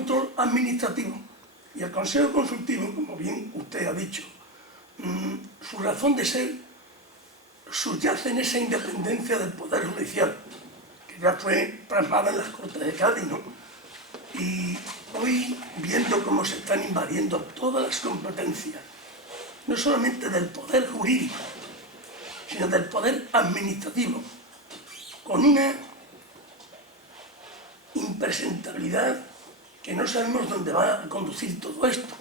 control administrativo. Y el Consejo Consultivo, como bien usted ha dicho, su razón de ser subyace en esa independencia del Poder Judicial, que ya fue plasmada en las Cortes de Cádiz, ¿no? Y hoy, viendo cómo se están invadiendo todas las competencias, no solamente del poder jurídico, sino del poder administrativo, con una impresentabilidad que no sabemos dónde va a conducir todo esto,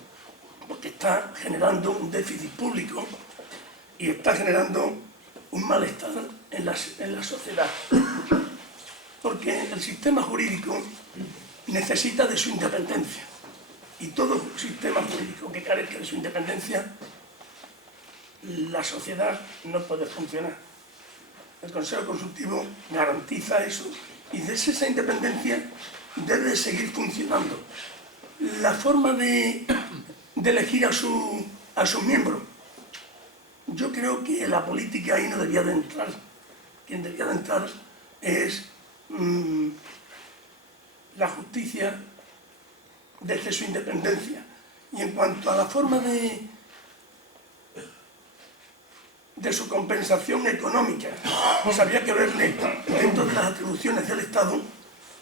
porque está generando un déficit público y está generando un malestar en la sociedad. Porque el sistema jurídico necesita de su independencia, y todo sistema jurídico que carezca de su independencia, la sociedad no puede funcionar. El Consejo Consultivo garantiza eso, y desde esa independencia debe seguir funcionando. La forma de elegir a sus miembros, yo creo que la política ahí no debía de entrar. Quien debía de entrar es la justicia desde su independencia. Y en cuanto a la forma de su compensación económica, pues habría que verle, dentro de las atribuciones del Estado,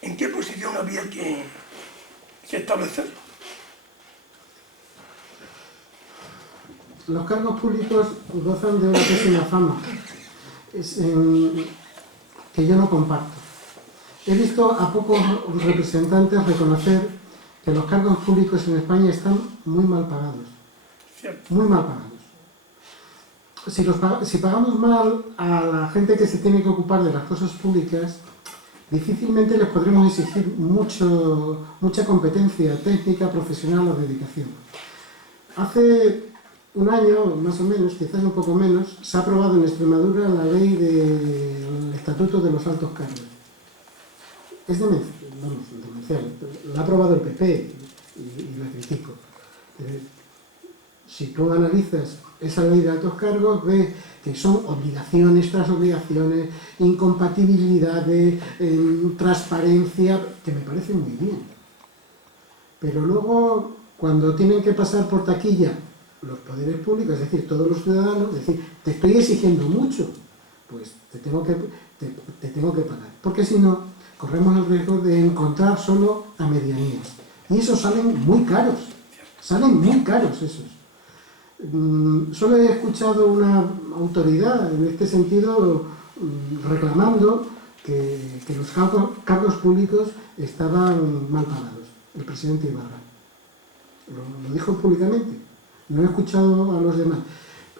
en qué posición había que establecerlo. Los cargos públicos gozan de una pésima fama, que yo no comparto. He visto a pocos representantes reconocer que los cargos públicos en España están muy mal pagados. Muy mal pagados. Si pagamos mal a la gente que se tiene que ocupar de las cosas públicas, difícilmente les podremos exigir mucha competencia técnica, profesional o dedicación. Hace un año, más o menos, quizás un poco menos, se ha aprobado en Extremadura la ley del Estatuto de los Altos Cargos. Es demencial. La ha aprobado el PP y la critico. Si tú analizas esa ley de altos cargos, ves que son obligaciones tras obligaciones, incompatibilidades, transparencia, que me parece muy bien. Pero luego, cuando tienen que pasar por taquilla los poderes públicos, es decir, todos los ciudadanos, es decir, te estoy exigiendo mucho, pues te tengo que pagar. Porque si no, corremos el riesgo de encontrar solo a medianías. Y esos salen muy caros esos. Solo he escuchado una autoridad en este sentido reclamando que los cargos públicos estaban mal pagados, el presidente Ibarra. Lo dijo públicamente, no he escuchado a los demás.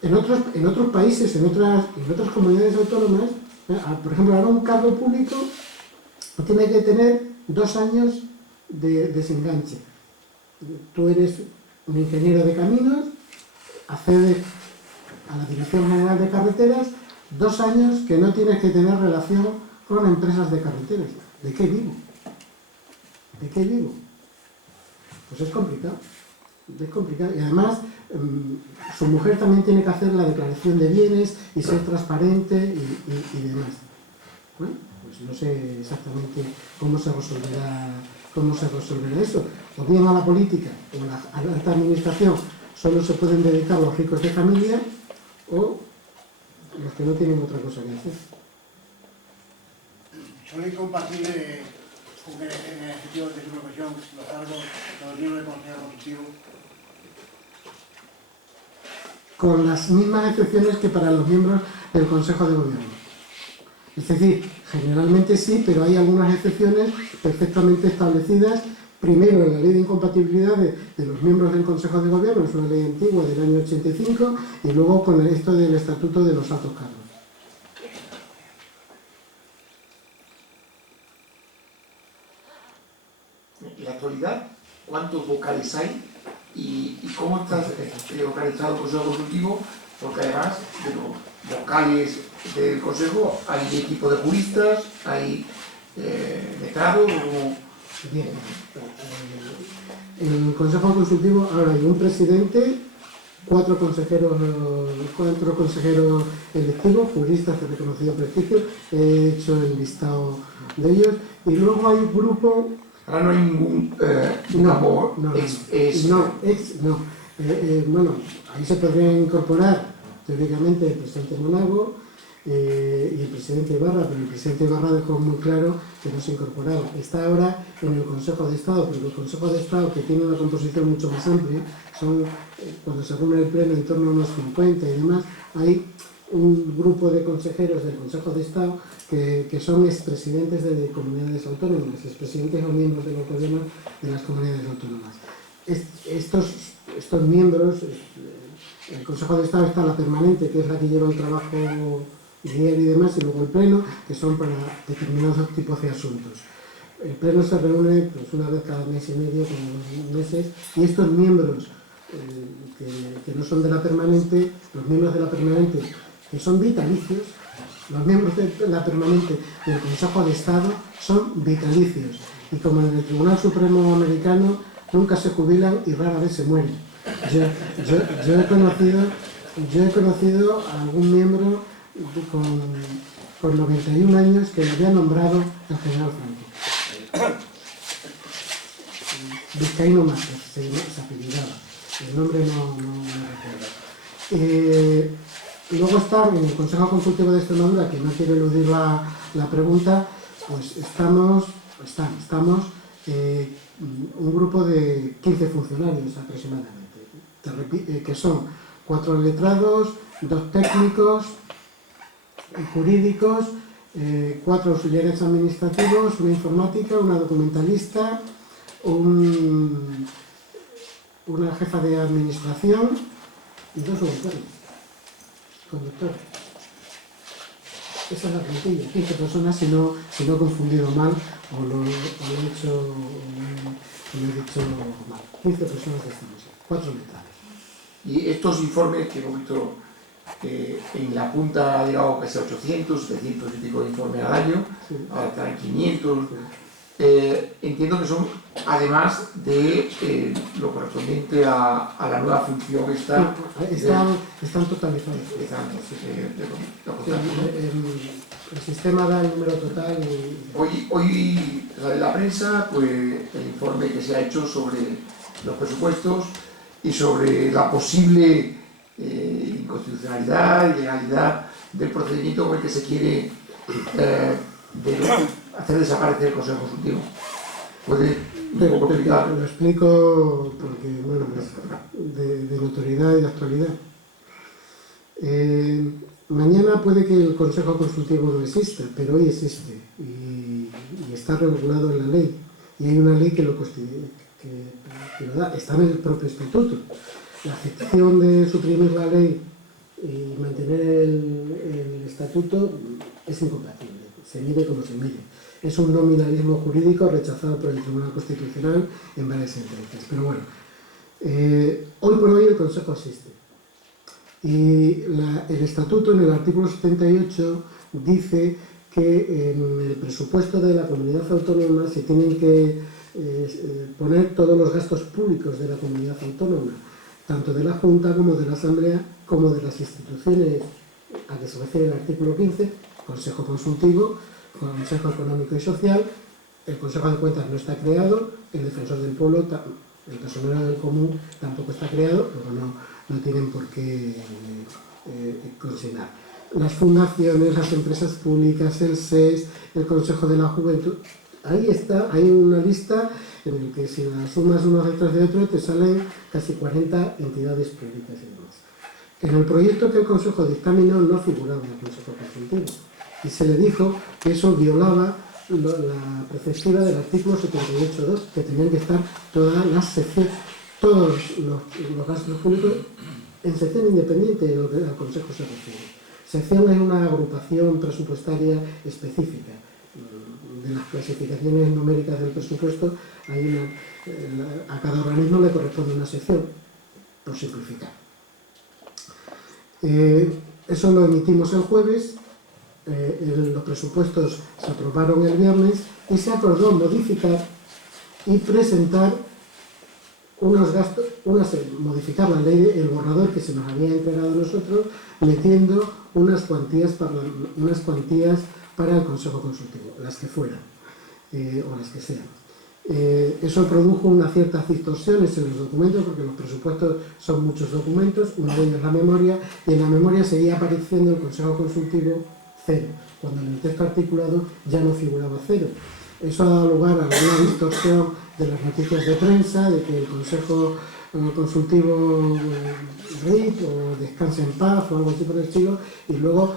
En otros países, en otras comunidades autónomas, por ejemplo, ahora un cargo público tiene que tener 2 años de desenganche. Tú eres un ingeniero de caminos, accedes a la Dirección General de Carreteras, 2 años que no tienes que tener relación con empresas de carreteras. ¿De qué vivo? ¿De qué vivo? Pues es complicado. Es complicado. Y además, su mujer también tiene que hacer la declaración de bienes y ser transparente y demás. Bueno, pues no sé exactamente cómo se resolverá eso. O bien a la política o a la alta administración solo se pueden dedicar los ricos de familia o los que no tienen otra cosa que hacer. ¿Son incompatibles con que en el ejercicio de su profesión los cargos de los miembros del Consejo Consultivo? Con las mismas excepciones que para los miembros del Consejo de Gobierno. Es decir, generalmente sí, pero hay algunas excepciones perfectamente establecidas. Primero, en la ley de incompatibilidad de los miembros del Consejo de Gobierno, es una ley antigua del año 85, y luego con esto del Estatuto de los Altos Cargos. En la actualidad, ¿cuántos vocales hay? ¿Y cómo está organizado el Consejo Consultivo? Porque además de los vocales del Consejo hay equipo de juristas, hay letrados. Bien. En el Consejo Consultivo ahora hay un presidente, 4 consejeros electivos, juristas de reconocido prestigio, he hecho el listado de ellos, y luego hay un grupo Ahora no hay ningún, digamos, bueno, ahí se podría incorporar teóricamente el presidente Monago y el presidente Ibarra, pero el presidente Ibarra dejó muy claro que no se incorporaba. Está ahora en el Consejo de Estado, porque el Consejo de Estado, que tiene una composición mucho más amplia, son, cuando se reúne el pleno en torno a unos 50 y demás, hay un grupo de consejeros del Consejo de Estado que son expresidentes de comunidades autónomas, expresidentes o miembros de los gobiernos de las comunidades autónomas. Estos miembros, el Consejo de Estado está la permanente, que es la que lleva el trabajo diario y demás, y luego el pleno, que son para determinados tipos de asuntos. El pleno se reúne pues, una vez cada mes y medio, cada 2 meses, y estos miembros que no son de la permanente, los miembros de la permanente, que son vitalicios, los miembros de la permanente del Consejo de Estado son vitalicios, y como en el Tribunal Supremo americano nunca se jubilan y rara vez se mueren. Yo he conocido a algún miembro con 91 años que le había nombrado el general Franco. Vizcaíno Márquez se apellidaba, el nombre no recuerdo. Luego está en el Consejo Consultivo de Extremadura, que no quiero eludir la pregunta, pues estamos un grupo de 15 funcionarios aproximadamente, que son 4 letrados, 2 técnicos jurídicos, 4 auxiliares administrativos, una informática, una documentalista, una jefa de administración y 2 conductores. Esa es la plantilla, 15 personas, si no he confundido mal o lo he dicho mal. 15 personas de esta mesa, 4 letrados. Y estos informes que hemos visto en la punta, digamos que sea 800, 700 y pico de informes al año, sí. Ahora están en 500. Sí. Entiendo que son, además de lo correspondiente a la nueva función esta... Están totalizados. El sistema da el número total. Hoy sale en la prensa pues, el informe que se ha hecho sobre los presupuestos y sobre la posible inconstitucionalidad y legalidad del procedimiento con el que se quiere hacer desaparecer el Consejo Consultivo. ¿Puede un poco explicar? Lo explico porque, bueno, es de notoriedad y de actualidad. Mañana puede que el Consejo Consultivo no exista, pero hoy existe y está regulado en la ley. Y hay una ley que lo da, está en el propio estatuto. La aceptación de suprimir la ley y mantener el estatuto es incompatible, se mide como se mide. Es un nominalismo jurídico rechazado por el Tribunal Constitucional en varias sentencias. Pero bueno, hoy por hoy el Consejo existe. Y el estatuto, en el artículo 78, dice que en el presupuesto de la comunidad autónoma se tienen que poner todos los gastos públicos de la comunidad autónoma, tanto de la Junta como de la Asamblea, como de las instituciones a que se refiere el artículo 15, Consejo Consultivo, Consejo Económico y Social. El Consejo de Cuentas no está creado, el Defensor del Pueblo, el Personero del Común tampoco está creado, luego no tienen por qué consignar. Las fundaciones, las empresas públicas, el SES, el Consejo de la Juventud, ahí está, hay una lista en la que si las sumas uno detrás de otro te salen casi 40 entidades públicas y demás. En el proyecto que el Consejo dictaminó no figuraba el Consejo Consultivo y se le dijo que eso violaba la preceptiva del artículo 78.2, que tenían que estar todas las secciones, todos los gastos públicos en sección independiente de lo que al Consejo se refiere. Sección es una agrupación presupuestaria específica. De las clasificaciones numéricas del presupuesto, a cada organismo le corresponde una sección, por simplificar. Eso lo emitimos el jueves, los presupuestos se aprobaron el viernes y se acordó modificar y presentar modificar la ley, el borrador que se nos había entregado a nosotros, metiendo unas cuantías para el Consejo Consultivo, las que fueran, o las que sean. Eso produjo unas ciertas distorsiones en los documentos, porque los presupuestos son muchos documentos, uno de ellos la memoria, y en la memoria seguía apareciendo el Consejo Consultivo 0, cuando en el texto articulado ya no figuraba 0. Eso ha dado lugar a una distorsión de las noticias de prensa, de que el Consejo Consultivo RIP o Descanse en Paz o algo así por el estilo, y luego,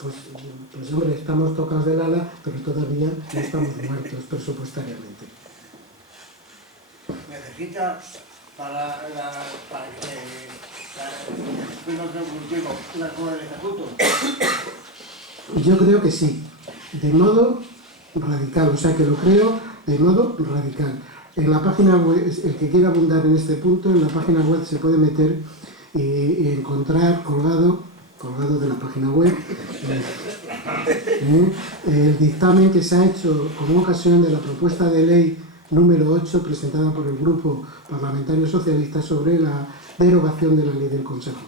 pues hombre, estamos tocados del ala, pero todavía no estamos muertos presupuestariamente. Necesita para que el Consultivo una cosa del estatuto. Yo creo que sí, de modo radical, o sea que lo creo de modo radical. En la página web, el que quiera abundar en este punto, en la página web se puede meter y encontrar colgado de la página web el dictamen que se ha hecho con ocasión de la propuesta de ley número 8 presentada por el Grupo Parlamentario Socialista sobre la derogación de la ley del Consejo.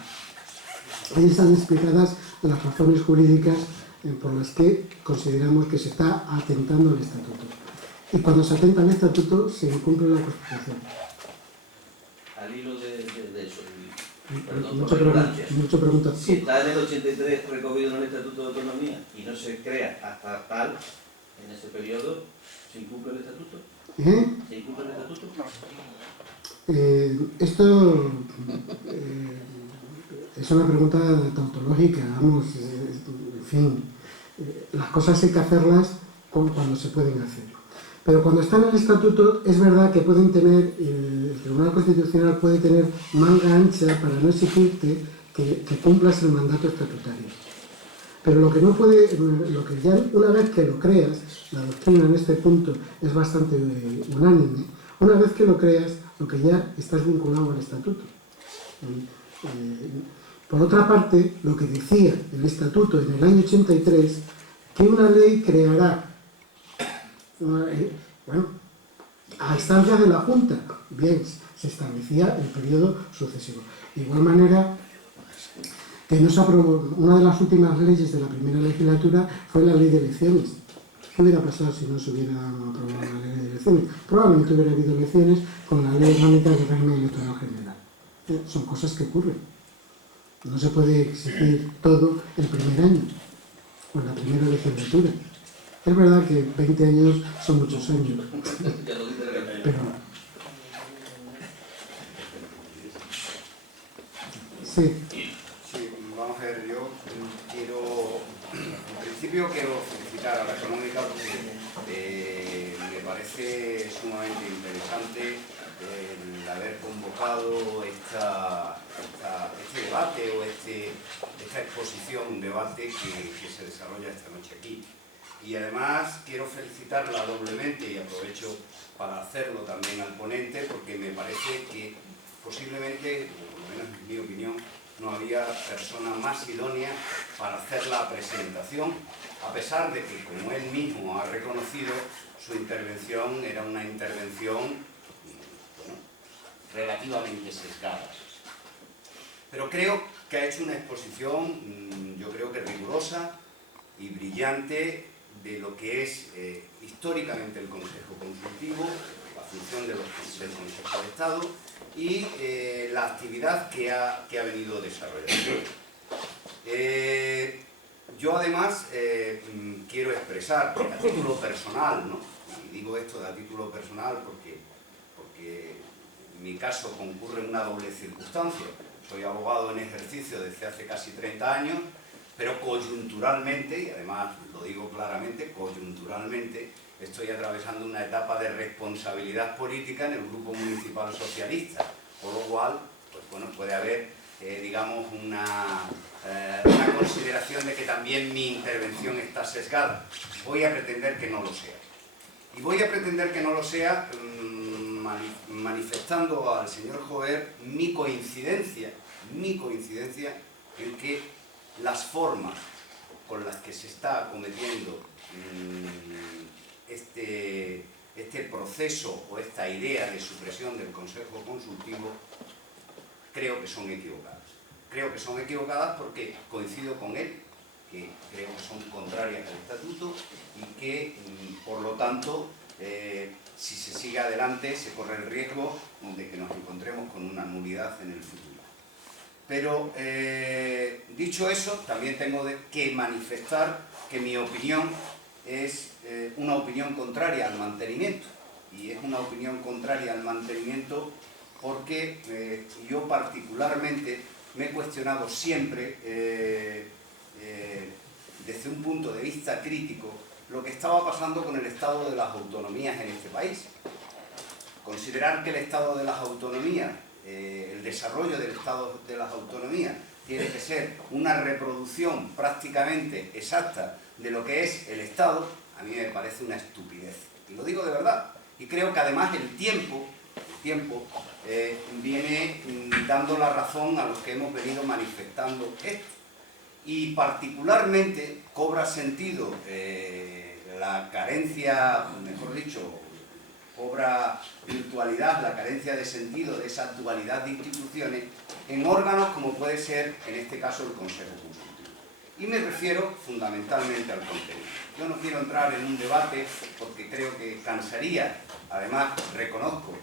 Ahí están explicadas las razones jurídicas por las que consideramos que se está atentando al Estatuto. Y cuando se atenta al Estatuto, se incumple la Constitución. Al hilo de eso, Mucho pregunta. Si está en el 83 recogido en el Estatuto de Autonomía y no se crea hasta tal, en ese periodo, ¿se incumple el Estatuto? ¿Se incumple el Estatuto? Esto es una pregunta tautológica, vamos, en fin, las cosas hay que hacerlas cuando se pueden hacer. Pero cuando está en el Estatuto, es verdad que pueden tener, el Tribunal Constitucional puede tener manga ancha para no exigirte que cumplas el mandato estatutario. Pero lo que no puede, lo que ya una vez que lo creas, la doctrina en este punto es bastante unánime, una vez que lo creas, lo que ya estás vinculado al Estatuto. Por otra parte, lo que decía el Estatuto en el año 83, que una ley creará, bueno, a instancias de la Junta, bien, se establecía el periodo sucesivo. De igual manera, que no se aprobó, una de las últimas leyes de la primera legislatura fue la ley de elecciones. ¿Qué hubiera pasado si no se hubiera aprobado la ley de elecciones? Probablemente hubiera habido elecciones con la ley orgánica del régimen electoral general. Son cosas que ocurren. No se puede exigir todo el primer año o en la primera legislatura. Es verdad que 20 años son muchos años, pero... Sí. Sí, vamos a ver, yo en principio quiero felicitar a la Económica porque me parece sumamente interesante el haber convocado este debate o esta exposición, un debate que se desarrolla esta noche aquí. Y además quiero felicitarla doblemente y aprovecho para hacerlo también al ponente porque me parece que posiblemente, por lo menos en mi opinión, no había persona más idónea para hacer la presentación, a pesar de que, como él mismo ha reconocido, su intervención era una intervención relativamente sesgada. Pero creo que ha hecho una exposición, yo creo que rigurosa y brillante, de lo que es históricamente el Consejo Consultivo, la función del Consejo de Estado y la actividad que ha venido desarrollando. Yo además quiero expresar a título personal, ¿no? Y digo esto a título personal porque en mi caso concurre una doble circunstancia. Soy abogado en ejercicio desde hace casi 30 años, pero coyunturalmente, y además lo digo claramente, coyunturalmente, estoy atravesando una etapa de responsabilidad política en el Grupo Municipal Socialista, por lo cual, pues bueno, puede haber, digamos, una consideración de que también mi intervención está sesgada. Voy a pretender que no lo sea. Y voy a pretender que no lo sea manifestando al señor Jover mi coincidencia en que las formas con las que se está acometiendo este proceso o esta idea de supresión del Consejo Consultivo creo que son equivocadas. Creo que son equivocadas porque coincido con él, que creo que son contrarias al Estatuto y que, por lo tanto, si se sigue adelante se corre el riesgo de que nos encontremos con una nulidad en el futuro. Pero dicho eso, también tengo que manifestar que mi opinión es una opinión contraria al mantenimiento. Y es una opinión contraria al mantenimiento porque yo particularmente me he cuestionado siempre, desde un punto de vista crítico, lo que estaba pasando con el estado de las autonomías en este país. Considerar que el estado de las autonomías, el desarrollo del estado de las autonomías, tiene que ser una reproducción prácticamente exacta de lo que es el Estado, a mí me parece una estupidez. Y lo digo de verdad. Y creo que además el tiempo viene dando la razón a los que hemos venido manifestando esto. Y particularmente cobra sentido la carencia, mejor dicho, cobra virtualidad, la carencia de sentido de esa dualidad de instituciones en órganos como puede ser, en este caso, el Consejo Consultivo. Y me refiero fundamentalmente al contenido. Yo no quiero entrar en un debate porque creo que cansaría. Además, reconozco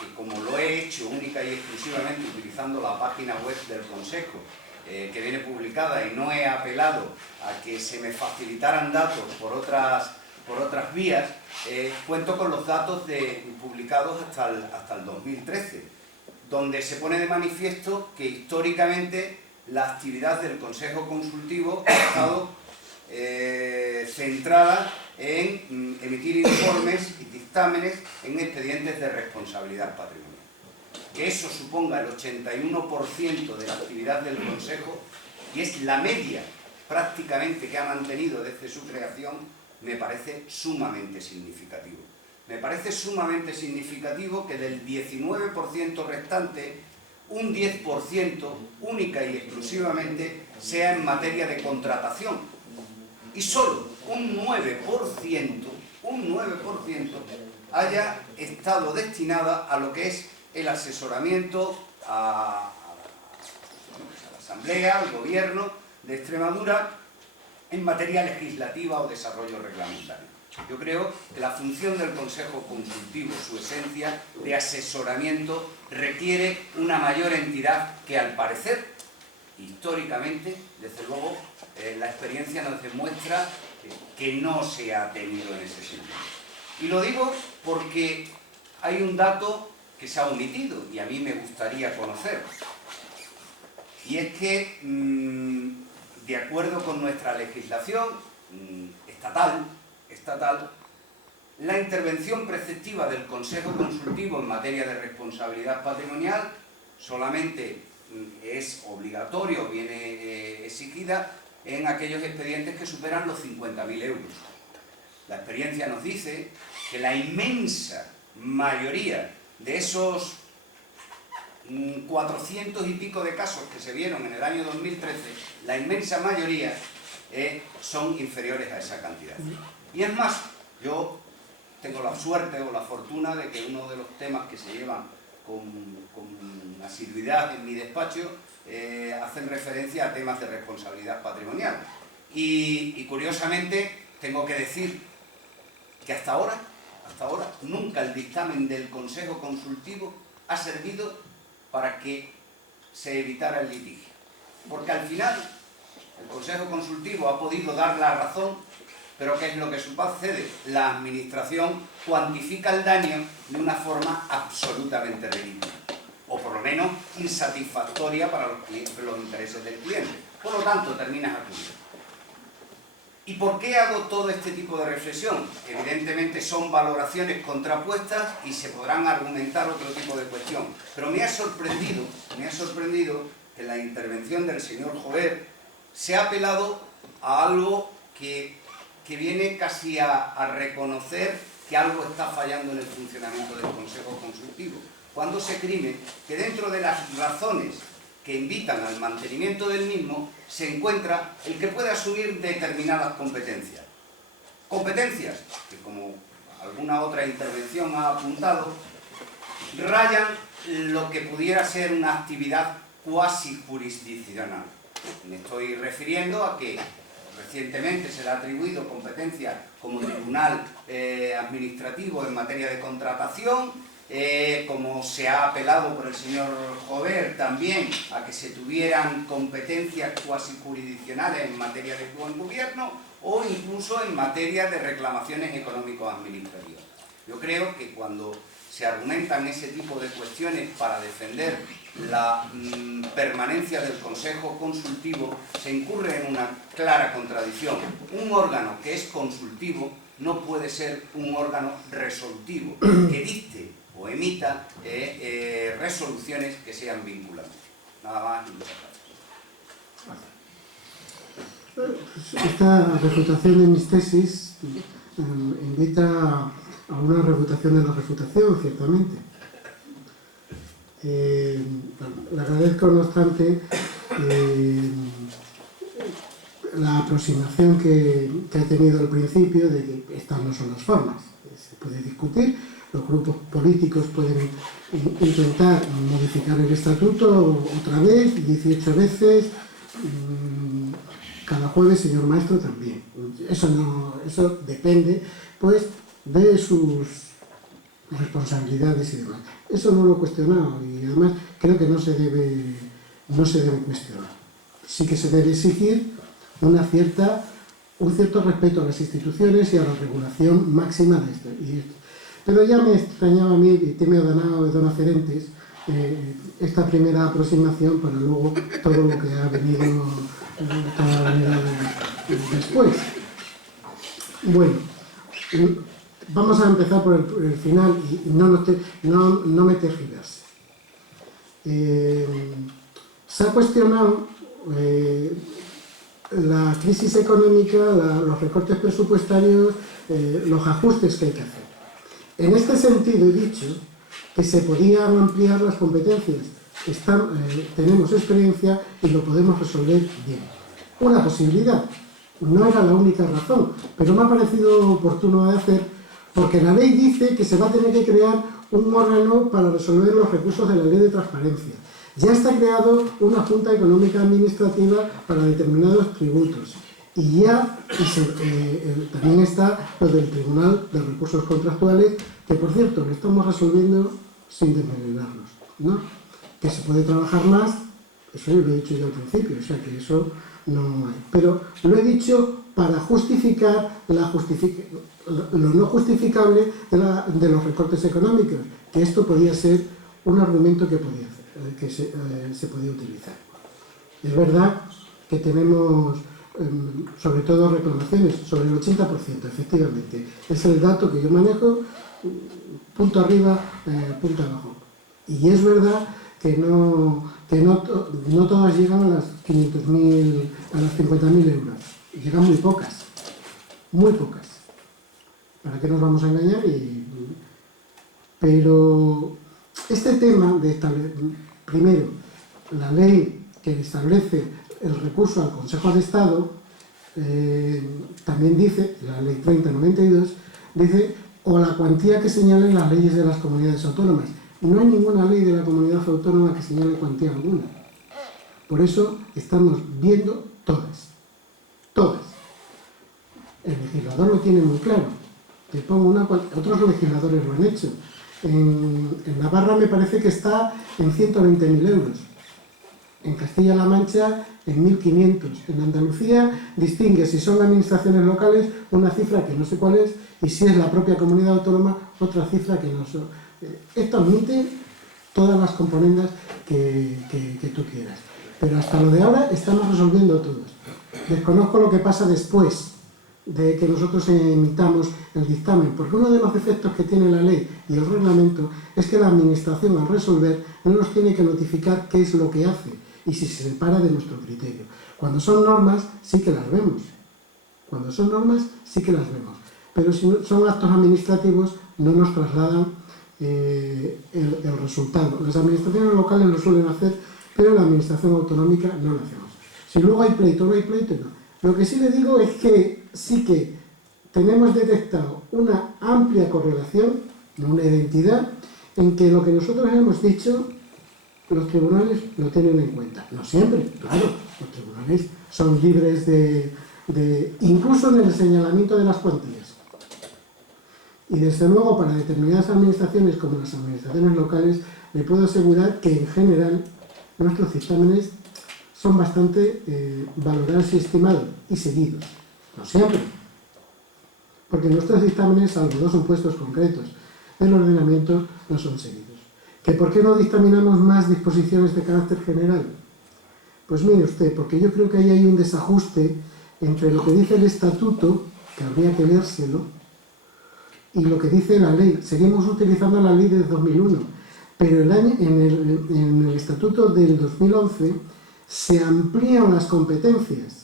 que como lo he hecho única y exclusivamente utilizando la página web del Consejo, que viene publicada, y no he apelado a que se me facilitaran datos por otras vías, cuento con los datos publicados hasta el 2013, donde se pone de manifiesto que históricamente la actividad del Consejo Consultivo ha estado centrada en emitir informes y dictámenes en expedientes de responsabilidad patrimonial. Que eso suponga el 81% de la actividad del Consejo, y es la media prácticamente que ha mantenido desde su creación, me parece sumamente significativo. Me parece sumamente significativo que del 19% restante, un 10% única y exclusivamente sea en materia de contratación. Y solo un 9% haya estado destinada a lo que es el asesoramiento a la Asamblea, al Gobierno de Extremadura en materia legislativa o desarrollo reglamentario. Yo creo que la función del Consejo Consultivo, su esencia de asesoramiento, requiere una mayor entidad que, al parecer, históricamente, desde luego, la experiencia nos demuestra que no se ha tenido en ese sentido. Y lo digo porque hay un dato que se ha omitido y a mí me gustaría conocer. Y es que, de acuerdo con nuestra legislación estatal, la intervención preceptiva del Consejo Consultivo en materia de responsabilidad patrimonial solamente es obligatorio, viene exigida en aquellos expedientes que superan los 50.000 euros. La experiencia nos dice que la inmensa mayoría de esos 400 y pico de casos que se vieron en el año 2013, la inmensa mayoría son inferiores a esa cantidad. Y es más, yo tengo la suerte o la fortuna de que uno de los temas que se llevan con asiduidad en mi despacho hacen referencia a temas de responsabilidad patrimonial. Y curiosamente tengo que decir que hasta ahora nunca el dictamen del Consejo Consultivo ha servido para que se evitara el litigio. Porque al final el Consejo Consultivo ha podido dar la razón, pero ¿qué es lo que sucede? La Administración cuantifica el daño de una forma absolutamente ridícula, o por lo menos insatisfactoria para los intereses del cliente. Por lo tanto, terminas acudiendo. ¿Y por qué hago todo este tipo de reflexión? Evidentemente son valoraciones contrapuestas y se podrán argumentar otro tipo de cuestión. Pero me ha sorprendido que en la intervención del señor Jover se ha apelado a algo que viene casi a reconocer que algo está fallando en el funcionamiento del Consejo Consultivo, cuando se cree que dentro de las razones que invitan al mantenimiento del mismo se encuentra el que puede asumir determinadas competencias. Competencias que, como alguna otra intervención ha apuntado, rayan lo que pudiera ser una actividad cuasi jurisdiccional. Me estoy refiriendo a que recientemente se le ha atribuido competencia como tribunal administrativo en materia de contratación, como se ha apelado por el señor Jover también a que se tuvieran competencias cuasi jurisdiccionales en materia de buen gobierno o incluso en materia de reclamaciones económico-administrativas. Yo creo que cuando se argumentan ese tipo de cuestiones para defender la permanencia del Consejo Consultivo, se incurre en una clara contradicción. Un órgano que es consultivo no puede ser un órgano resolutivo, que dicte o emita resoluciones que sean vinculantes. Nada más y muchas gracias. Esta refutación de mis tesis invita a una refutación de la refutación, ciertamente. Le agradezco, no obstante, la aproximación que ha tenido al principio de que estas no son las formas. Se puede discutir, los grupos políticos pueden intentar modificar el estatuto otra vez, 18 veces, cada jueves, señor maestro, también. Eso depende, pues, de sus responsabilidades y demás. Eso no lo he cuestionado y además creo que no se debe cuestionar. Sí que se debe exigir un cierto respeto a las instituciones y a la regulación máxima de esto. Pero ya me extrañaba a mí, y teme danao de dona Ferentes, esta primera aproximación para luego todo lo que ha venido después. Bueno, vamos a empezar por el final y no me tergiverse. Se ha cuestionado la crisis económica, los recortes presupuestarios, los ajustes que hay que hacer. En este sentido he dicho que se podían ampliar las competencias. Tenemos experiencia y lo podemos resolver bien. Una posibilidad. No era la única razón, pero me ha parecido oportuno de hacer porque la ley dice que se va a tener que crear un órgano para resolver los recursos de la ley de transparencia. Ya está creado una Junta Económica Administrativa para determinados tributos. Y también está lo del Tribunal de Recursos Contractuales, que por cierto lo estamos resolviendo sin desmelenarnos, ¿no? Que se puede trabajar más, eso yo lo he dicho ya al principio, o sea que eso no hay. Pero lo he dicho para justificar lo no justificable de los recortes económicos, que esto podía ser un argumento que se podía utilizar. Es verdad que tenemos sobre todo reclamaciones, sobre el 80%, efectivamente. Es el dato que yo manejo, punto arriba, punto abajo. Y es verdad que no todas llegan a las 500.000, a las 50.000 euros. Llegan muy pocas. Muy pocas. ¿Para qué nos vamos a engañar? Pero este tema de primero, la ley que establece el recurso al Consejo de Estado, también dice, la ley 3092, dice, o la cuantía que señalen las leyes de las comunidades autónomas. No hay ninguna ley de la comunidad autónoma que señale cuantía alguna. Por eso estamos viendo todas. Todas. El legislador lo tiene muy claro. Te pongo otros legisladores lo han hecho. En Navarra me parece que está en 120.000 euros. En Castilla-La Mancha en 1.500. En Andalucía distingue si son administraciones locales una cifra que no sé cuál es y si es la propia comunidad autónoma otra cifra que no sé. Esto admite todas las componendas que tú quieras. Pero hasta lo de ahora estamos resolviendo todos. Desconozco lo que pasa después de que nosotros emitamos el dictamen, porque uno de los efectos que tiene la ley y el reglamento es que la administración al resolver no nos tiene que notificar qué es lo que hace y si se separa de nuestro criterio. Cuando son normas sí que las vemos. Cuando son normas sí que las vemos. Pero si son actos administrativos no nos trasladan el resultado. Las administraciones locales lo suelen hacer, pero la administración autonómica no lo hacemos. Si luego hay pleito o no hay pleito, no. Lo que sí le digo es que sí que tenemos detectado una amplia correlación, no una identidad, en que lo que nosotros hemos dicho, los tribunales lo tienen en cuenta. No siempre, claro, los tribunales son libres de incluso en el señalamiento de las cuantías. Y desde luego para determinadas administraciones como las administraciones locales le puedo asegurar que en general nuestros dictámenes son bastante valorados y estimados y seguidos, no siempre, porque nuestros dictámenes, salvo dos supuestos concretos del ordenamiento, no son seguidos. ¿Que por qué no dictaminamos más disposiciones de carácter general? Pues mire usted, porque yo creo que ahí hay un desajuste entre lo que dice el estatuto, que habría que leérselo, y lo que dice la ley. Seguimos utilizando la ley de 2001, pero en el estatuto del 2011 se amplían las competencias.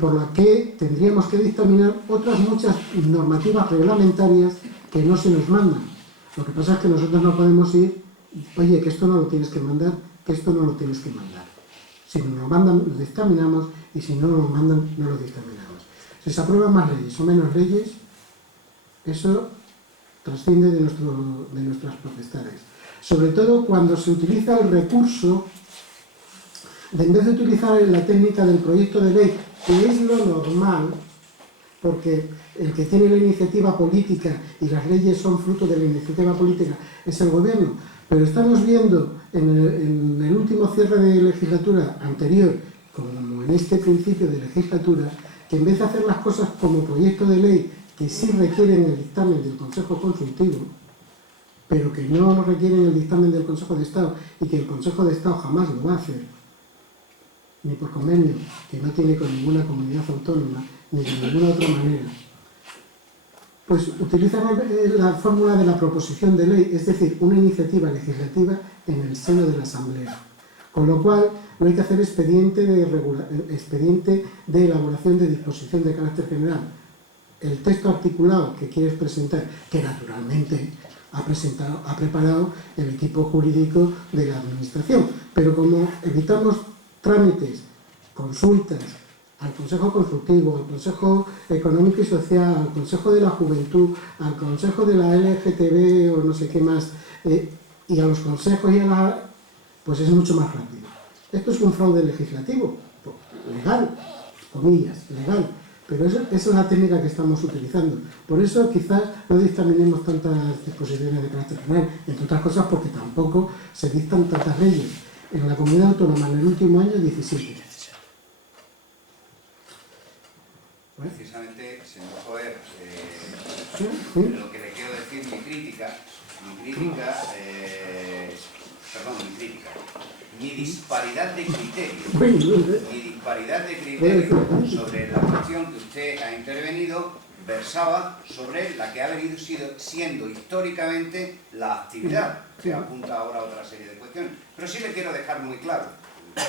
Por la que tendríamos que dictaminar otras muchas normativas reglamentarias que no se nos mandan. Lo que pasa es que nosotros no podemos ir, oye, que esto no lo tienes que mandar, que esto no lo tienes que mandar. Si nos lo mandan, lo dictaminamos, y si no lo mandan, no lo dictaminamos. Si se aprueban más leyes o menos leyes, eso trasciende de nuestras potestades. Sobre todo cuando se utiliza el recurso, en vez de utilizar la técnica del proyecto de ley, que es lo normal, porque el que tiene la iniciativa política y las leyes son fruto de la iniciativa política es el gobierno, pero estamos viendo en el último cierre de legislatura anterior, como en este principio de legislatura, que en vez de hacer las cosas como proyecto de ley, que sí requieren el dictamen del Consejo Consultivo, pero que no requieren el dictamen del Consejo de Estado, y que el Consejo de Estado jamás lo va a hacer, ni por convenio, que no tiene con ninguna comunidad autónoma, ni de ninguna otra manera, pues utilizan la fórmula de la proposición de ley, es decir, una iniciativa legislativa en el seno de la Asamblea. Con lo cual, no hay que hacer expediente de elaboración de disposición de carácter general. El texto articulado que quieres presentar, que naturalmente ha preparado el equipo jurídico de la Administración, pero como evitamos trámites, consultas al Consejo Consultivo, al Consejo Económico y Social, al Consejo de la Juventud, al Consejo de la LGTB o no sé qué más, y a los consejos y a la... pues es mucho más rápido. Esto es un fraude legislativo, legal, comillas, legal, pero esa es la técnica que estamos utilizando. Por eso quizás no dictaminemos tantas disposiciones de carácter general, entre otras cosas porque tampoco se dictan tantas leyes. En la comunidad autónoma en el último año 17. Precisamente, señor Joer, lo que le quiero decir, mi disparidad de criterios sobre la cuestión que usted ha intervenido versaba sobre la que ha venido siendo históricamente la actividad. Se apunta ahora a otra serie de cuestiones. Pero sí le quiero dejar muy claro, no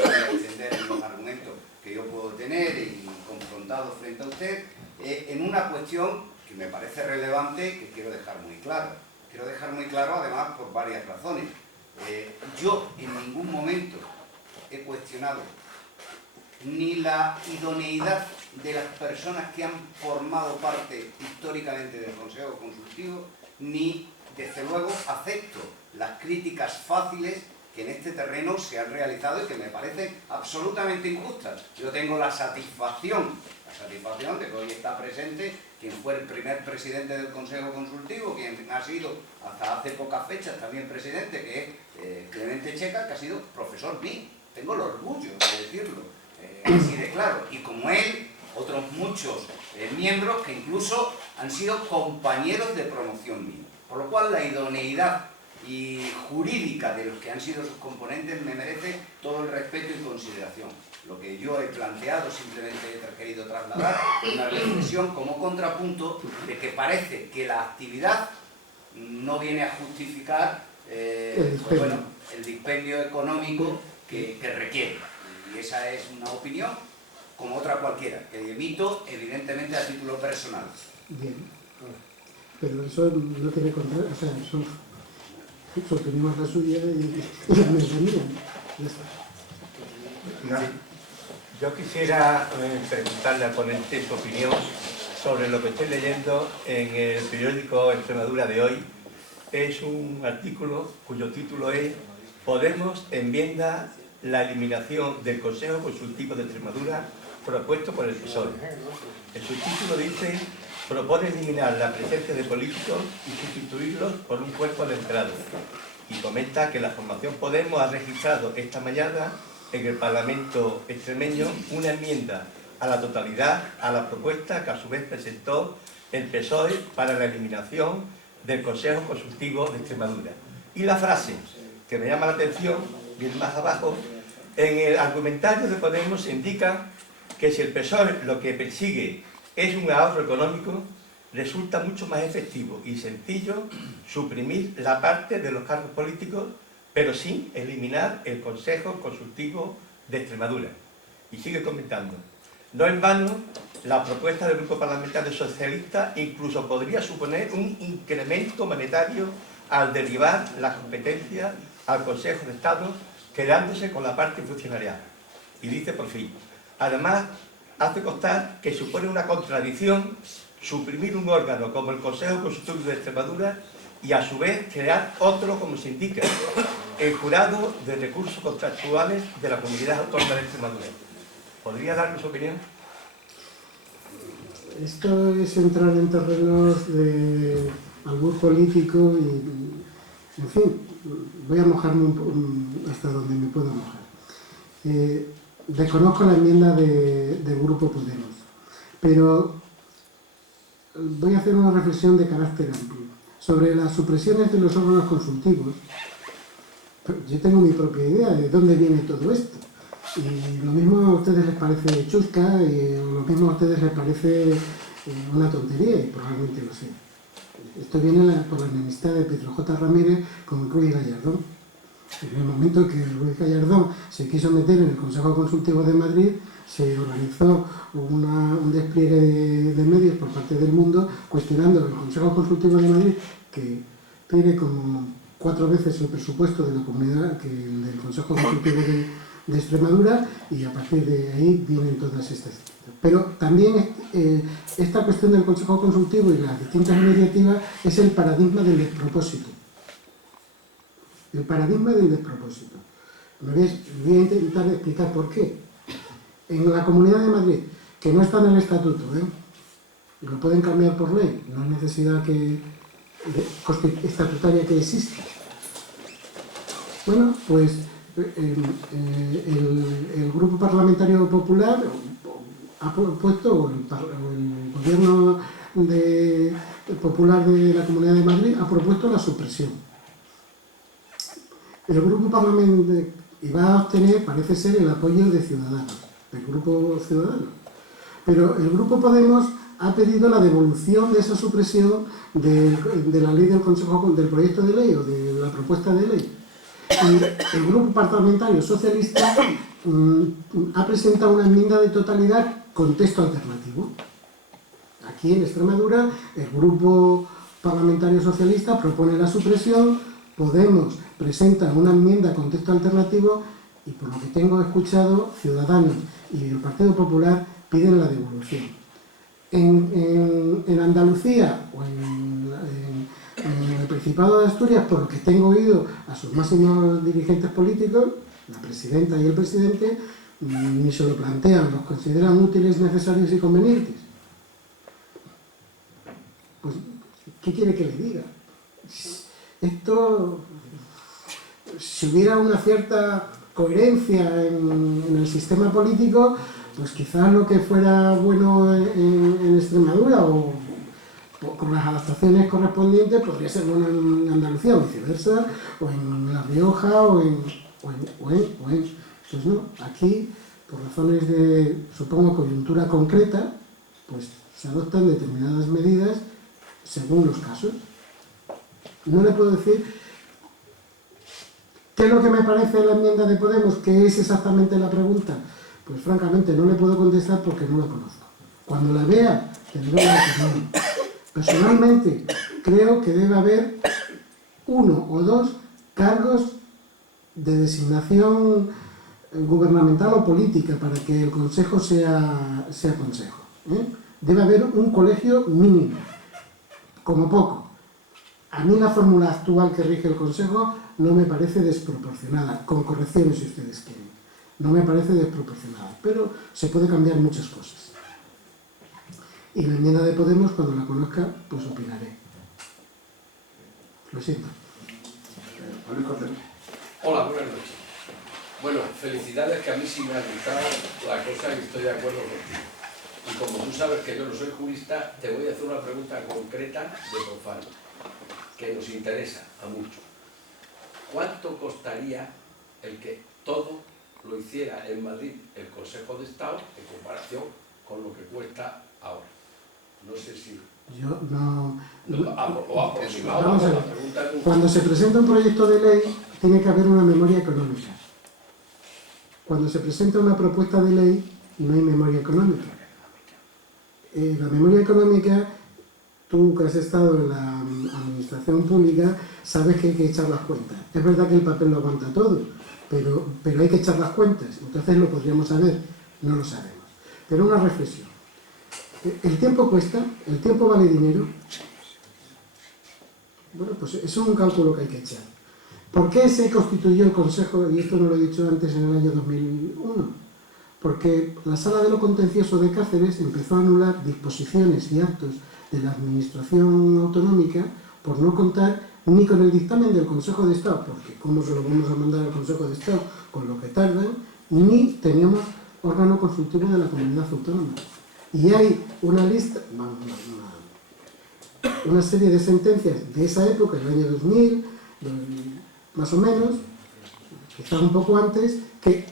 me voy a extender en los argumentos que yo puedo tener y confrontado frente a usted, en una cuestión que me parece relevante, que quiero dejar muy claro. Quiero dejar muy claro, además, por varias razones. Yo en ningún momento he cuestionado ni la idoneidad de las personas que han formado parte históricamente del Consejo Consultivo, ni, desde luego, acepto las críticas fáciles que en este terreno se han realizado y que me parecen absolutamente injustas. Yo tengo la satisfacción de que hoy está presente quien fue el primer presidente del Consejo Consultivo, quien ha sido hasta hace pocas fechas también presidente, que es Clemente Checa, que ha sido profesor mío. Tengo el orgullo de decirlo, así de claro. Y como él, otros muchos miembros que incluso han sido compañeros de promoción mío. Por lo cual la idoneidad y jurídica de los que han sido sus componentes me merece todo el respeto y consideración. Lo que yo he planteado, simplemente he querido trasladar una reflexión como contrapunto de que parece que la actividad no viene a justificar el dispendio económico que requiere. Y esa es una opinión como otra cualquiera, que emito evidentemente a título personal. Bien, pero eso no tiene contra, o sea, eso su opinión es la suya y la mía. Yo quisiera preguntarle al ponente su opinión sobre lo que estoy leyendo en el periódico Extremadura de hoy. Es un artículo cuyo título es Podemos enmienda la eliminación del Consejo Consultivo de Extremadura propuesto por el PSOE. En su título dice: propone eliminar la presencia de políticos y sustituirlos por un cuerpo letrado. Y comenta que la formación Podemos ha registrado esta mañana en el Parlamento extremeño una enmienda a la totalidad a la propuesta que a su vez presentó el PSOE para la eliminación del Consejo Consultivo de Extremadura. Y la frase que me llama la atención, bien más abajo, en el argumentario de Podemos se indica que si el PSOE lo que persigue es un ahorro económico, resulta mucho más efectivo y sencillo suprimir la parte de los cargos políticos, pero sin eliminar el Consejo Consultivo de Extremadura. Y sigue comentando: no en vano, la propuesta del Grupo Parlamentario Socialista incluso podría suponer un incremento monetario al derivar las competencias al Consejo de Estado, quedándose con la parte funcionarial. Y dice por fin: además, hace constar que supone una contradicción suprimir un órgano como el Consejo Consultivo de Extremadura y a su vez crear otro, como se indica, el Jurado de Recursos Contractuales de la Comunidad Autónoma de Extremadura. ¿Podría darnos su opinión? Esto es entrar en terrenos de albur político y, en fin, voy a mojarme hasta donde me pueda mojar. Desconozco la enmienda del Grupo Podemos, pero voy a hacer una reflexión de carácter amplio sobre las supresiones de los órganos consultivos. Yo tengo mi propia idea de dónde viene todo esto. Y lo mismo a ustedes les parece chusca, y lo mismo a ustedes les parece una tontería, y probablemente lo sea. Esto viene por la enemistad de Pedro J. Ramírez con Ruiz Gallardón. En el momento que Ruiz Gallardón se quiso meter en el Consejo Consultivo de Madrid, se organizó un despliegue de medios por parte del mundo cuestionando el Consejo Consultivo de Madrid, que tiene como 4 veces el presupuesto de la comunidad que el del Consejo Consultivo de Extremadura, y a partir de ahí vienen todas estas. Pero también esta cuestión del Consejo Consultivo y las distintas iniciativas es el paradigma del despropósito. El paradigma del despropósito. Voy a intentar explicar por qué. En la Comunidad de Madrid, que no está en el estatuto, y lo pueden cambiar por ley, no hay necesidad estatutaria que exista. Bueno, pues el Grupo Parlamentario Popular ha propuesto, o el Gobierno Popular de la Comunidad de Madrid ha propuesto la supresión. El Grupo Parlamentario va a obtener, parece ser, el apoyo de Ciudadanos, del Grupo Ciudadano. Pero el Grupo Podemos ha pedido la devolución de esa supresión de la ley del Consejo, del proyecto de ley o de la propuesta de ley. Y el Grupo Parlamentario Socialista ha presentado una enmienda de totalidad con texto alternativo. Aquí en Extremadura el Grupo Parlamentario Socialista propone la supresión, Podemos presenta una enmienda con texto alternativo y, por lo que tengo escuchado, Ciudadanos y el Partido Popular piden la devolución. En Andalucía o en el Principado de Asturias, por lo que tengo oído a sus máximos dirigentes políticos, la presidenta y el presidente, ni se lo plantean, los consideran útiles, necesarios y convenientes. Pues, ¿qué quiere que le diga? Esto, si hubiera una cierta coherencia en el sistema político, pues quizás lo que fuera bueno en Extremadura o con las adaptaciones correspondientes podría ser bueno en Andalucía o viceversa, o en La Rioja o en pues no, aquí por razones de, supongo, coyuntura concreta, pues se adoptan determinadas medidas según los casos. No le puedo decir qué es lo que me parece de la enmienda de Podemos, que es exactamente la pregunta. Pues francamente no le puedo contestar porque no la conozco. Cuando la vea, tendré una opinión. Personalmente, creo que debe haber 1 o 2 cargos de designación gubernamental o política para que el Consejo sea consejo. Debe haber un colegio mínimo, como poco. A mí la fórmula actual que rige el Consejo no me parece desproporcionada, con correcciones si ustedes quieren. No me parece desproporcionada, pero se puede cambiar muchas cosas. Y la enmienda de Podemos, cuando la conozca, pues opinaré. Lo siento. Hola, buenas noches. Bueno, felicidades, que a mí sí me ha gustado la cosa y estoy de acuerdo contigo. Y como tú sabes que yo no soy jurista, te voy a hacer una pregunta concreta de profano, que nos interesa a muchos. ¿Cuánto costaría el que todo lo hiciera en Madrid el Consejo de Estado en comparación con lo que cuesta ahora? No sé si... Yo no... Vamos a ver. Cuando se presenta un proyecto de ley, tiene que haber una memoria económica. Cuando se presenta una propuesta de ley, no hay memoria económica. La memoria económica, tú que has estado en la administración pública, sabes que hay que echar las cuentas. Es verdad que el papel lo aguanta todo, pero hay que echar las cuentas. Entonces lo podríamos saber, no lo sabemos. Pero una reflexión. ¿El tiempo cuesta? ¿El tiempo vale dinero? Bueno, pues eso es un cálculo que hay que echar. ¿Por qué se constituyó el Consejo? Y esto no lo he dicho antes, en el año 2001. Porque la Sala de lo Contencioso de Cáceres empezó a anular disposiciones y actos de la Administración Autonómica por no contar ni con el dictamen del Consejo de Estado, porque ¿cómo se lo vamos a mandar al Consejo de Estado con lo que tardan? Ni teníamos órgano consultivo de la comunidad autónoma. Y hay una lista, una serie de sentencias de esa época, el año 2000, más o menos, quizás un poco antes, que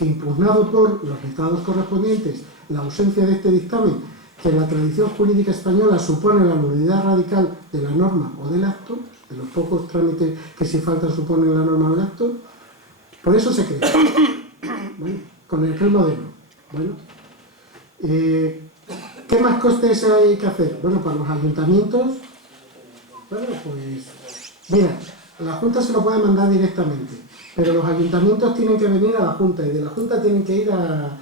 impugnado por los estados correspondientes la ausencia de este dictamen, que en la tradición jurídica española supone la nulidad radical de la norma o del acto, de los pocos trámites que si faltan suponen la norma o el acto, por eso se creó. Bueno, con el modelo. Bueno, ¿qué más costes hay que hacer? Bueno, para los ayuntamientos, bueno, pues, mira, la Junta se lo puede mandar directamente, pero los ayuntamientos tienen que venir a la Junta, y de la Junta tienen que ir al...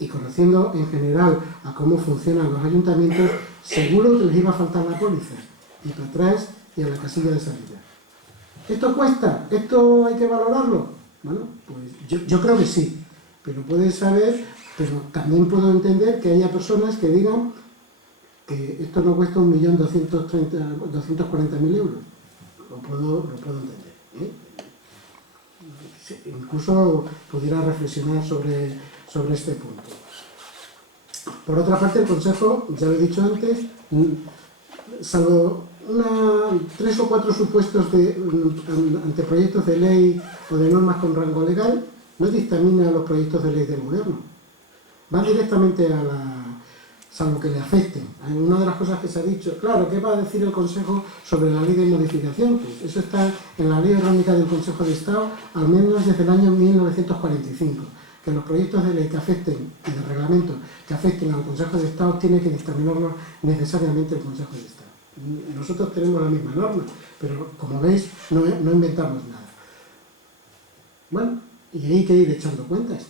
Y conociendo en general a cómo funcionan los ayuntamientos, seguro que les iba a faltar la póliza, y para atrás y a la casilla de salida. ¿Esto cuesta? ¿Esto hay que valorarlo? Bueno, pues yo creo que sí. Pero puedes saber, pero también puedo entender que haya personas que digan que esto no cuesta 1.240.000 euros. Lo puedo entender. Incluso pudiera reflexionar sobre este punto. Por otra parte, el Consejo, ya lo he dicho antes, salvo 3 o 4 supuestos de anteproyectos de ley o de normas con rango legal, no dictamina los proyectos de ley del gobierno. Van directamente a salvo que le afecten. Una de las cosas que se ha dicho, claro, ¿qué va a decir el Consejo sobre la ley de modificación? Pues eso está en la Ley Orgánica del Consejo de Estado, al menos desde el año 1945, que los proyectos de ley que afecten, y de reglamento, que afecten al Consejo de Estado, tiene que dictaminarlos necesariamente el Consejo de Estado. Nosotros tenemos la misma norma, pero como veis, no inventamos nada. Bueno, y hay que ir echando cuentas.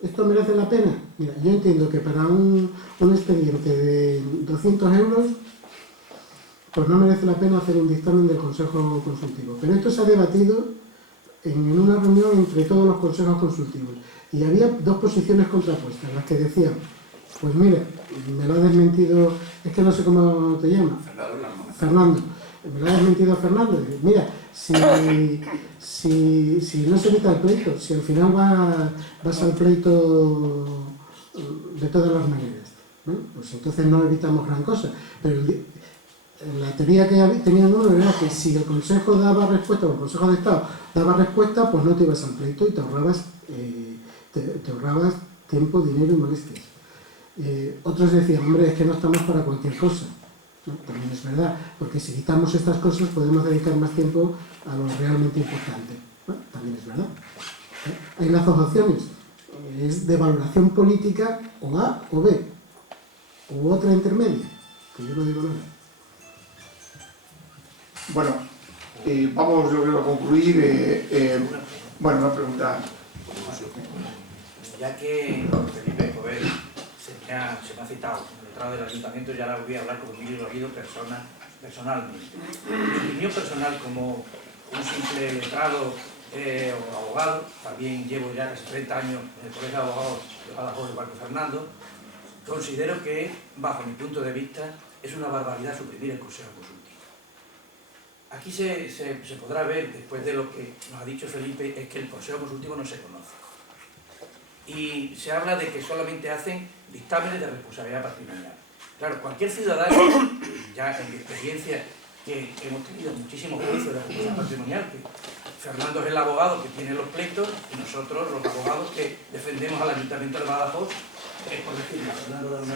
¿Esto merece la pena? Mira, yo entiendo que para un expediente de 200 euros, pues no merece la pena hacer un dictamen del Consejo Consultivo. Pero esto se ha debatido en una reunión entre todos los consejos consultivos. Y había 2 posiciones contrapuestas, las que decían, pues mira, me lo ha desmentido, es que no sé cómo te llamas. Fernando. Me lo ha desmentido Fernando. Mira, si no se evita el pleito, si al final vas al pleito de todas las maneras, ¿no? Pues entonces no evitamos gran cosa. Pero la teoría que tenían uno era que si el Consejo daba respuesta, o el Consejo de Estado daba respuesta, pues no te ibas al pleito y te ahorrabas tiempo, dinero y molestias. Otros decían, hombre, es que no estamos para cualquier cosa. ¿No? También es verdad, porque si quitamos estas cosas podemos dedicar más tiempo a lo realmente importante. Bueno, también es verdad. Hay las 2 opciones. Es de valoración política o A o B. O otra intermedia, que yo no digo nada. Bueno, vamos yo creo a concluir. Bueno, una pregunta. Ya que Felipe Jover se se me ha citado el letrado del ayuntamiento, y ahora voy a hablar como Emilio Garrido personalmente. Mi opinión personal como un simple letrado o abogado, también llevo ya casi 30 años en el Colegio de Abogados de Badajoz de Marco Fernando, considero que, bajo mi punto de vista, es una barbaridad suprimir el Consejo Consultivo. Aquí se podrá ver, después de lo que nos ha dicho Felipe, es que el Consejo Consultivo no se conoce. Y se habla de que solamente hacen dictámenes de responsabilidad patrimonial. Claro, cualquier ciudadano, ya en mi experiencia, que hemos tenido muchísimos juicios de responsabilidad patrimonial, que Fernando es el abogado que tiene los pleitos y nosotros los abogados que defendemos al Ayuntamiento de Badajoz, por decirlo, Fernando, no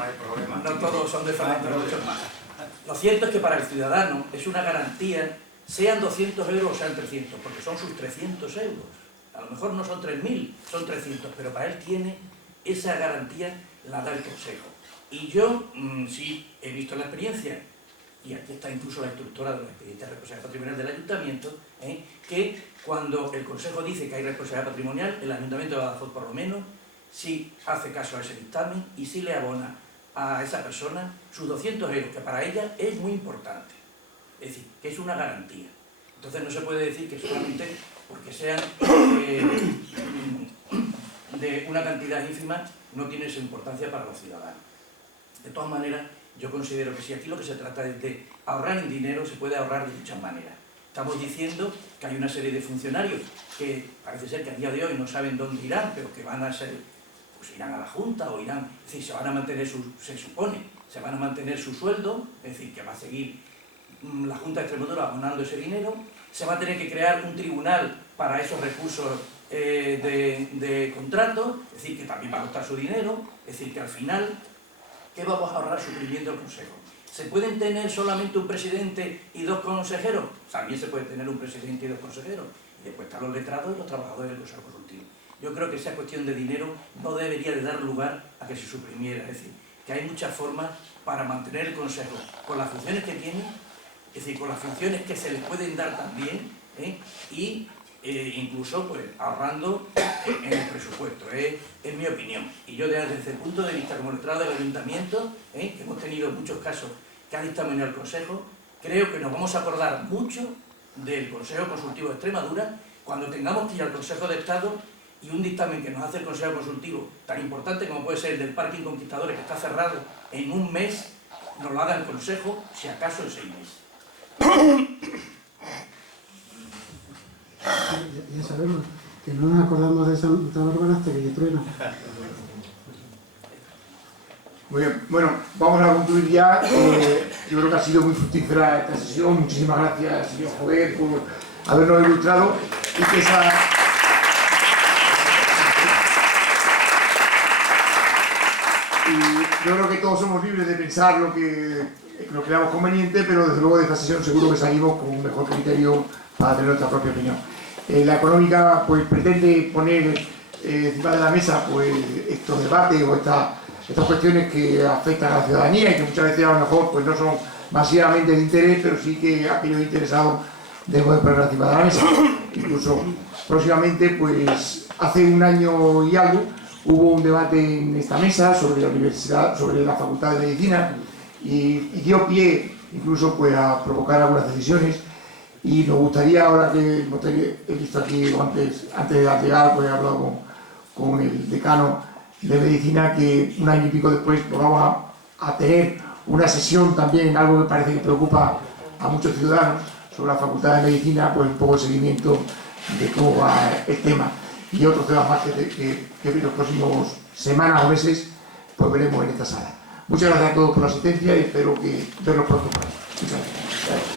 hay problema. no todos son de Fernando, muchos más. Lo cierto es que para el ciudadano es una garantía, sean 200 euros o sean 300, porque son sus 300 euros. A lo mejor no son 3.000, son 300, pero para él tiene esa garantía, la da el Consejo. Y yo sí he visto la experiencia, y aquí está incluso la instructora de los expedientes de responsabilidad patrimonial del Ayuntamiento, que cuando el Consejo dice que hay responsabilidad patrimonial, el Ayuntamiento de Badajoz por lo menos sí hace caso a ese dictamen y sí le abona a esa persona sus 200 euros, que para ella es muy importante. Es decir, que es una garantía. Entonces no se puede decir que solamente porque sean de una cantidad ínfima no tiene esa importancia para los ciudadanos. De todas maneras, yo considero que si aquí lo que se trata es de ahorrar en dinero, se puede ahorrar de muchas maneras. Estamos diciendo que hay una serie de funcionarios que parece ser que a día de hoy no saben dónde irán, pero que van a ser, pues irán a la Junta o irán, es decir, se van a mantener se supone, se van a mantener su sueldo, es decir, que va a seguir la Junta de Extremadura abonando ese dinero, se va a tener que crear un tribunal para esos recursos de contrato, es decir, que también va a costar su dinero, es decir, que al final, ¿qué vamos a ahorrar suprimiendo el Consejo? ¿Se pueden tener solamente un presidente y 2 consejeros? También se puede tener un presidente y 2 consejeros. Y después están los letrados y los trabajadores del Consejo Consultivo. Yo creo que esa cuestión de dinero no debería de dar lugar a que se suprimiera. Es decir, que hay muchas formas para mantener el Consejo con las funciones que tiene, es decir, con las funciones que se les pueden dar también, y incluso pues, ahorrando en el presupuesto, es mi opinión. Y yo desde el punto de vista como letrado del Ayuntamiento, que hemos tenido muchos casos que ha dictaminado el Consejo, creo que nos vamos a acordar mucho del Consejo Consultivo de Extremadura cuando tengamos que ir al Consejo de Estado y un dictamen que nos hace el Consejo Consultivo, tan importante como puede ser el del Parking Conquistadores, que está cerrado en un mes, nos lo haga el Consejo, si acaso en 6 meses. Ya sabemos que no nos acordamos de Santa Bárbara hasta que truena. Muy bien, bueno, vamos a concluir ya. Yo creo que ha sido muy fructífera esta sesión. Muchísimas gracias, señor Jover, por habernos ilustrado y que esa... Y yo creo que todos somos libres de pensar lo que creamos conveniente, pero desde luego de esta sesión seguro que salimos con un mejor criterio para tener nuestra propia opinión. La económica pues pretende poner encima de la mesa pues estos debates o estas cuestiones que afectan a la ciudadanía y que muchas veces a lo mejor pues no son masivamente de interés, pero sí que aquellos interesados deben poner encima de la mesa. Incluso próximamente, pues hace un año y algo, hubo un debate en esta mesa sobre la universidad, sobre la Facultad de Medicina y dio pie incluso pues a provocar algunas decisiones. Y nos gustaría, ahora que he visto aquí antes de llegar, pues he hablado con el decano de Medicina, que un año y pico después pues vamos a tener una sesión también, algo que parece que preocupa a muchos ciudadanos, sobre la Facultad de Medicina, pues un poco de seguimiento de cómo va el tema. Y otros temas más que en los próximos semanas o meses pues veremos en esta sala. Muchas gracias a todos por la asistencia y espero que verlos pronto por aquí.